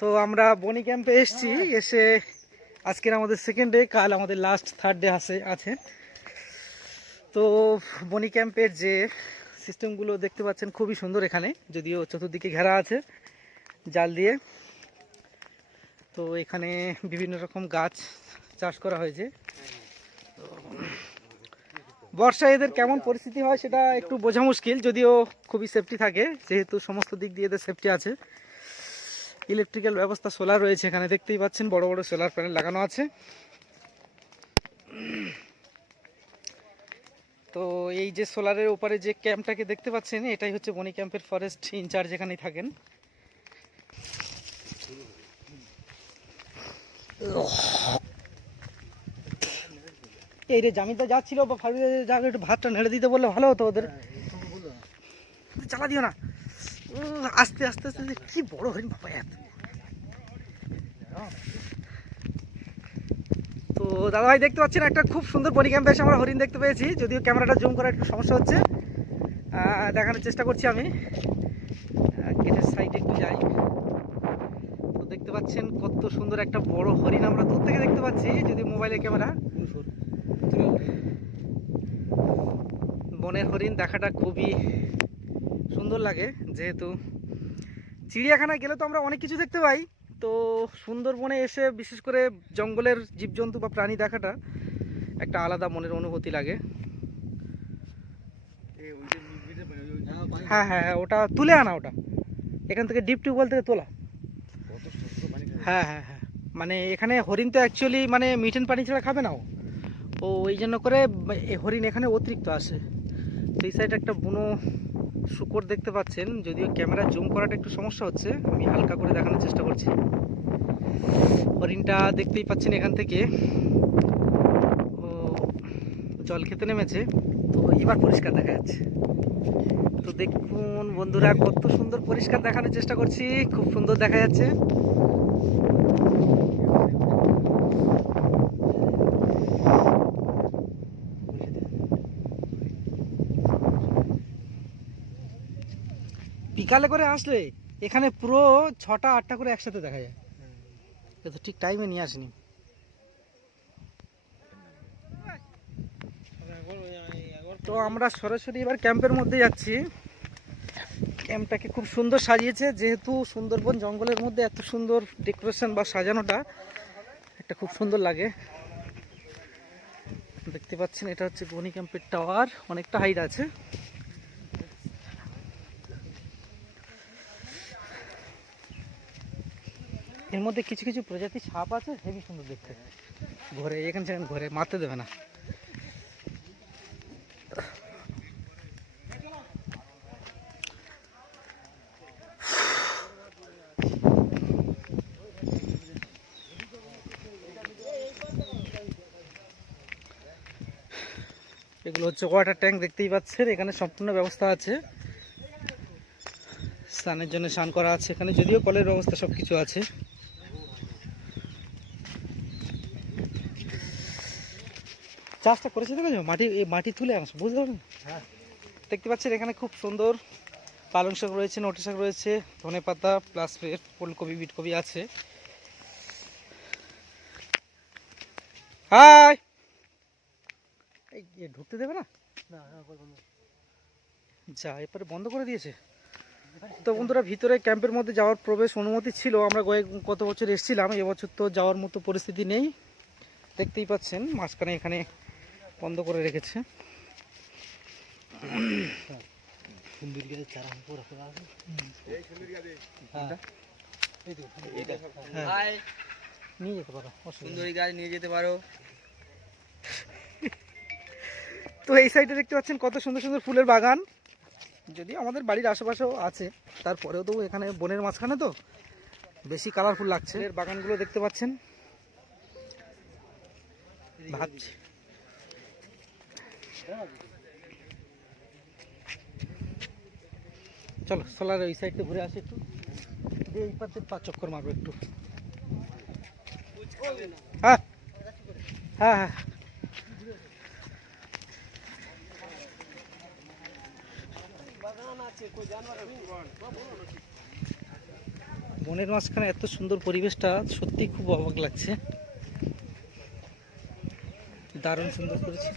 তো আমরা বনি ক্যাম্পে এসেছি, এসে আজকের আমাদের সেকেন্ড ডে, কাল আমাদের লাস্ট থার্ড ডে আছে। তো বনি ক্যাম্পের যে সিস্টেমগুলো দেখতে পাচ্ছেন খুবই সুন্দর এখানে, যদিও চতুর্দিকে ঘেরা আছে জাল দিয়ে। তো এখানে বিভিন্ন রকম গাছ চাষ করা হয়েছে। বর্ষায় এদের কেমন পরিস্থিতি হয় সেটা একটু বোঝা মুশকিল, যদিও খুবই সেফটি থাকে, যেহেতু সমস্ত দিক দিয়ে এদের সেফটি আছে। ইলেকট্রিক্যাল ব্যবস্থা সোলার রয়েছে এখানে, দেখতেই পাচ্ছেন বড় বড় সোলার প্যানেল লাগানো আছে। তো এই যে সোলারের উপরে যে ক্যাম্পটাকে দেখতে পাচ্ছেন, এটাই হচ্ছে বনি ক্যাম্পের ফরেস্ট ইনচার্জ এখানেই থাকেন। এই রে জামিনটা যাচ্ছিল বা যাকে একটু ভাতটা নেড়ে দিতে বললে ভালো হতো ওদের। চালা দিও না, আস্তে আস্তে আস্তে, কি বড় হরিণ বাবা এত। তো দাদাভাই দেখতে পাচ্ছেন একটা খুব সুন্দর বনি ক্যাম্পে এসে আমরা হরিণ দেখতে পেয়েছি, যদিও ক্যামেরাটা জুম করা একটু সমস্যা হচ্ছে, দেখানোর চেষ্টা করছি আমি। গেটের সাইডে একটু যাই। তো দেখতে পাচ্ছেন কত সুন্দর একটা বড় হরিণ আমরা দূর থেকে দেখতে পাচ্ছি, যদি মোবাইলের ক্যামেরা। বনের হরিণ দেখাটা খুবই সুন্দর লাগে, যেহেতু চিড়িয়াখানায় গেলে তো আমরা অনেক কিছু দেখতে পাই, তো সুন্দরবনে এসে বিশেষ করে জঙ্গলের জীবজন্তু বা প্রাণী দেখাটা একটা আলাদা মনের অনুভূতি লাগে। হ্যাঁ হ্যাঁ হ্যাঁ, ওটা তুলে আনা, ওটা এখান থেকে ডিপ টিউবওয়েল থেকে তোলা। হ্যাঁ হ্যাঁ হ্যাঁ, মানে এখানে হরিণ তো অ্যাকচুয়ালি মানে মিঠেন পানি ছাড়া খাবে না, ও ওই জন্য করে হরিণ এখানে অতিরিক্ত আসে। তো এই সাইডে একটা বুনো শূকর দেখতে পাচ্ছেন, যদিও ক্যামেরা জুম করাটা একটু সমস্যা হচ্ছে, আমি হালকা করে দেখানোর চেষ্টা করছি। হরিণটা দেখতেই পাচ্ছেন এখান থেকে ও জল খেতে নেমেছে, তো এবার পরিষ্কার দেখা যাচ্ছে। তো দেখুন বন্ধুরা, কত সুন্দর পরিষ্কার দেখানোর চেষ্টা করছি, খুব সুন্দর দেখা যাচ্ছে। বিকালে করে আসলে এখানে পুরো 6টা 8টা করে একসাথে দেখা যায়, তো ঠিক টাইমে নিয়ে আসেনি। তো আমরা সরাসরি এবার ক্যাম্পের মধ্যে যাচ্ছি। ক্যাম্পটাকে খুব সুন্দর সাজিয়েছে, যেহেতু সুন্দরবন জঙ্গলের মধ্যে এত সুন্দর ডেকোরেশন বা সাজানোটা একটা খুব সুন্দর লাগে। দেখতে পাচ্ছেন এটা হচ্ছে বনি ক্যাম্পের টাওয়ার, অনেকটা হাইট আছে। এর মধ্যে কিছু কিছু প্রজাতির সাপ আছে, হেবি সুন্দর দেখতে, ঘরে এখান সেখানে ঘরে মারতে দেবে না। এগুলো হচ্ছে ওয়াটার ট্যাঙ্ক, দেখতেই পাচ্ছেন এখানে সম্পূর্ণ ব্যবস্থা আছে, স্নানের জন্য স্নান করা আছে এখানে, যদিও কলের ব্যবস্থা সব কিছু আছে। চাষটা করেছে দেখো, মাটি তুলে আনছে, বুঝতে পারবেন। হ্যাঁ, দেখতে পাচ্ছেন এখানে খুব সুন্দর পালং শাক রয়েছে, নোটে শাক রয়েছে, ধনে পাতা প্লাস ফুলকপি বিটকপি আছে। হাই, এই ঢুকতে দেবে না, যা এরপরে বন্ধ করে দিয়েছে। তো বন্ধুরা, ভিতরে ক্যাম্পের মধ্যে যাওয়ার প্রবেশ অনুমতি ছিল, আমরা গত বছর এসেছিলাম, এবছর তো যাওয়ার মতো পরিস্থিতি নেই। দেখতেই পাচ্ছেন মাঝখানে এখানে বন্ধ করে রেখেছে। নিয়ে যেতে পারো, সুন্দরী গাছ নিয়ে যেতে পারো। তো এই সাইডে দেখতে পাচ্ছেন কত সুন্দর সুন্দর ফুলের বাগান, যদি আমাদের বাড়ির আশেপাশেও আছে, তারপরেও তো এখানে বনের মাঝখানে তো বেশি কালারফুল লাগছে। এর বাগানগুলো দেখতে পাচ্ছেন, ভাবছি চলো সোলার ওই সাইডে ঘুরে আসি একটু, এই পাশে 5 চক্কর মারবো একটু। হ্যাঁ হ্যাঁ হ্যাঁ, বনের মাঝখানে এত সুন্দর পরিবেশটা সত্যি খুব অবাক লাগছে, দারুণ সুন্দর করেছে।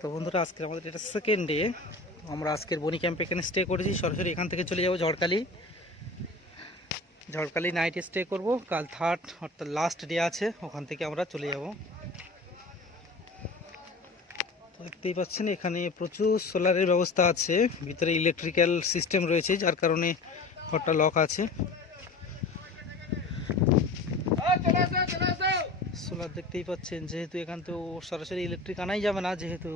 তো বন্ধুরা, আজকে আমাদের এটা সেকেন্ড ডে। আমরা আজকের বনি ক্যাম্পে এখানে স্টে করেছি। সরাসরি এখান থেকে চলে যাব ঝড়খালি। ঝড়খালি নাইটে স্টে করব। কাল থার্ড অর্থাৎ লাস্ট ডে আছে, ওখান থেকে আমরা চলে যাব। দেখতেই পাচ্ছেন এখানে প্রচুর সোলারের ব্যবস্থা আছে, ভিতরে ইলেকট্রিক্যাল সিস্টেম রয়েছে, যার কারণে ঘরটা লক আছে। সোলার দেখতেই পাচ্ছেন, যেহেতু এখান থেকে সরাসরি ইলেকট্রিক আনাই যাবে না, যেহেতু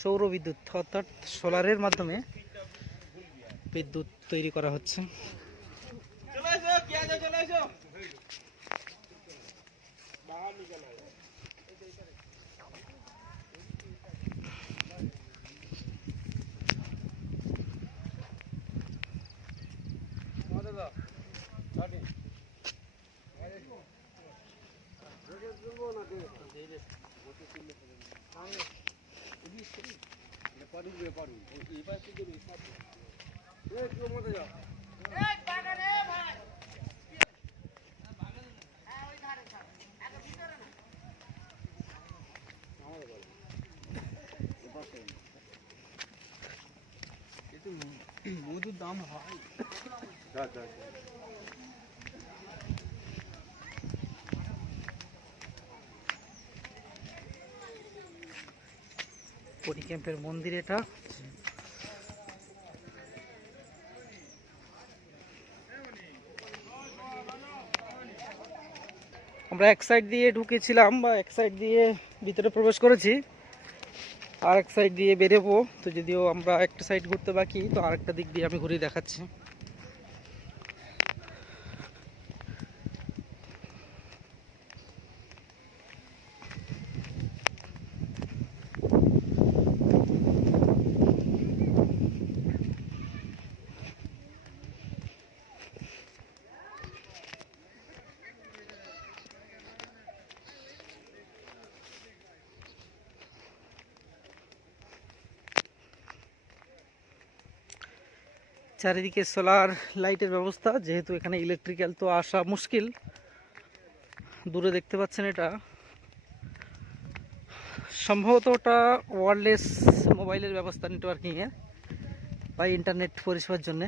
সৌর বিদ্যুৎ অর্থাৎ সোলারের মাধ্যমে বিদ্যুৎ তৈরি করা হচ্ছে। মধুর দাম হয়। বনি ক্যাম্পের মন্দির এটা। আমরা এক সাইড দিয়ে ঢুকেছিলাম বা এক সাইড দিয়ে ভিতরে প্রবেশ করেছি, আর এক সাইড দিয়ে বেরোবো। তো যদিও আমরা একটা সাইড ঘুরতে বাকি, তো আরেকটা দিক দিয়ে আমি ঘুরে দেখাচ্ছি। চারিদিকে সোলার লাইটের ব্যবস্থা, যেহেতু এখানে ইলেকট্রিক্যাল তো আসা মুশকিল। দূরে দেখতে পাচ্ছেন, এটা সম্ভবত ওটা ওয়্যারলেস মোবাইলের ব্যবস্থা, নেটওয়ার্কিংয়ের বা ইন্টারনেট পরিষেবার জন্য।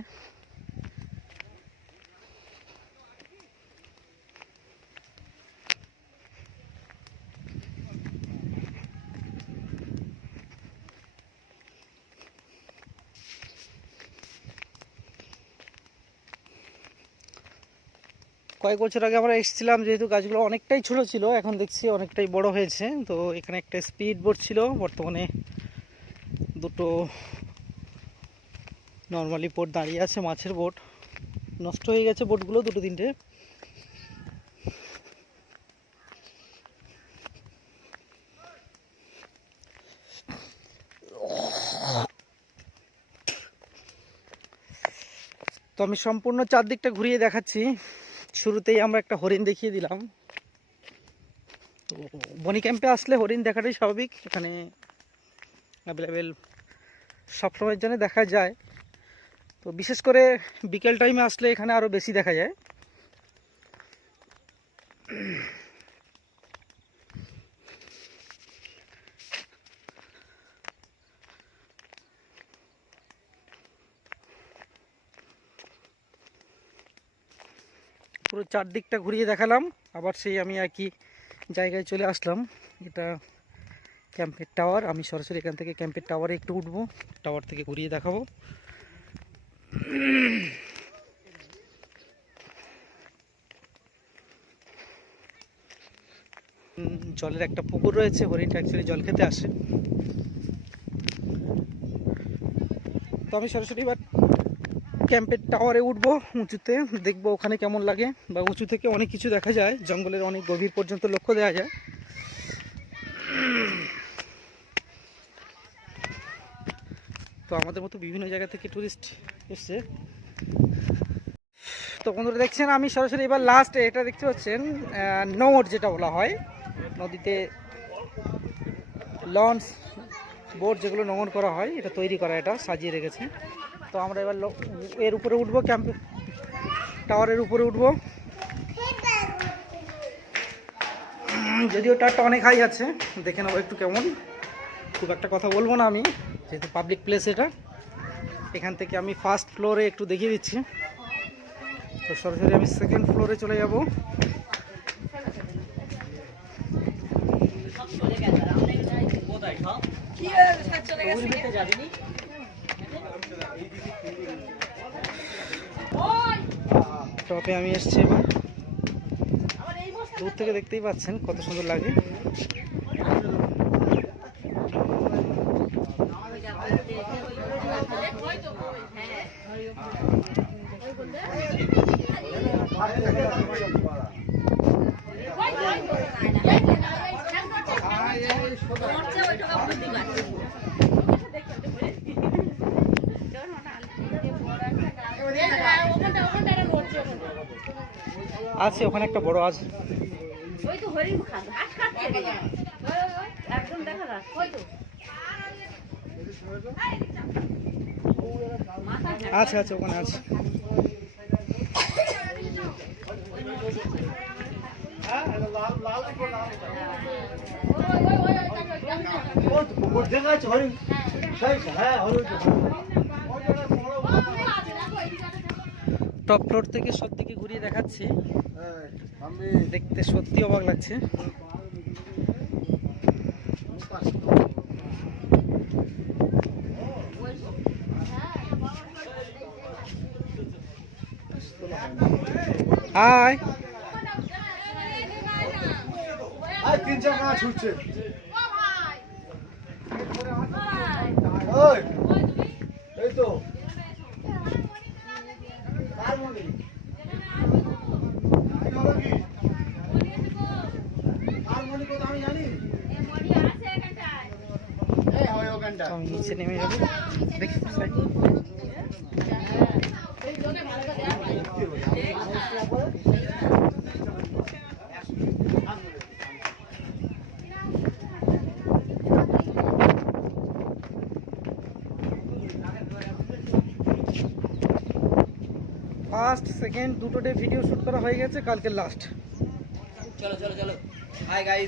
কয়েক বছর আগে আমরা এসেছিলাম, যেহেতু গাছগুলো অনেকটাই ছোট ছিল, এখন দেখছি অনেকটাই বড় হয়েছে। তো এখানে একটা স্পিড বোট ছিল, বর্তমানে দুটো নর্মালি বোট দাঁড়িয়ে আছে, মাছের বোট। নষ্ট হয়ে গেছে বোটগুলো, দুটো তিনটে। তো আমি সম্পূর্ণ চারদিকটা ঘুরিয়ে দেখাচ্ছি। শুরুতেই আমরা একটা হরিণ দেখিয়ে দিলাম। তো বনি ক্যাম্পে আসলে হরিণ দেখাটাই স্বাভাবিক, এখানে অ্যাভেলেবেল সবসময়ের জন্য দেখা যায়। তো বিশেষ করে বিকেল টাইমে আসলে এখানে আরও বেশি দেখা যায়। পুরো চারদিকটা ঘুরিয়ে দেখালাম, আবার সেই আমি একই জায়গায় চলে আসলাম। এটা ক্যাম্পের টাওয়ার। আমি সরাসরি এখান থেকে ক্যাম্পের টাওয়ারে একটু উঠবো, টাওয়ার থেকে ঘুরিয়ে দেখাবো। জলের একটা পুকুর রয়েছে, হরিণটা অ্যাকচুয়ালি জল খেতে আসে। তো আমি সরাসরি এবার ক্যাম্পের টাওয়ারে উঠবো, উঁচুতে দেখবো ওখানে কেমন লাগে। বা উঁচু থেকে অনেক কিছু দেখা যায়, জঙ্গলের অনেক গভীর পর্যন্ত লক্ষ্য দেওয়া যায়। তো আমাদের মতো বিভিন্ন জায়গা থেকে টুরিস্ট এসছে। তো তো বন্ধুরা দেখছেন আমি সরাসরি এবার লাস্ট এটা দেখতে পাচ্ছেন নোট যেটা বলা হয় নদীতে লঞ্চ বোট যেগুলো নোঙর করা হয় এটা তৈরি করা, এটা সাজিয়ে রেখেছে। তো আমরা এবার এর উপরে উঠবো, ক্যাম্প টাওয়ারের উপরে উঠবো। যদিও টাওয়ারটা অনেক হাই আছে, দেখে নেবো একটু কেমন। খুব একটা কথা বলবো না আমি, যেহেতু পাবলিক প্লেস এটা। এখান থেকে আমি ফার্স্ট ফ্লোরে একটু দেখিয়ে দিচ্ছি। তো সরাসরি আমি সেকেন্ড ফ্লোরে চলে যাব। টপে আমি এসছি এবার। দূর থেকে দেখতেই পাচ্ছেন কত সুন্দর লাগে। আছে ওখানে একটা বড় আছে। আচ্ছা আচ্ছা ওখানে আছে। টপ ফ্লোর থেকে সব দিকে ঘুরিয়ে দেখাচ্ছি, দেখতে সত্যি অবাক লাগছে। হাই তিনটা মাছ উঠছে। এই তো আমি নিচে নেমে যাবো। দেখি ফার্স্ট সেকেন্ড দুটো ডে ভিডিও শুট করা হয়ে গেছে, কালকে লাস্ট। চলো চলো চলো। Hi guys.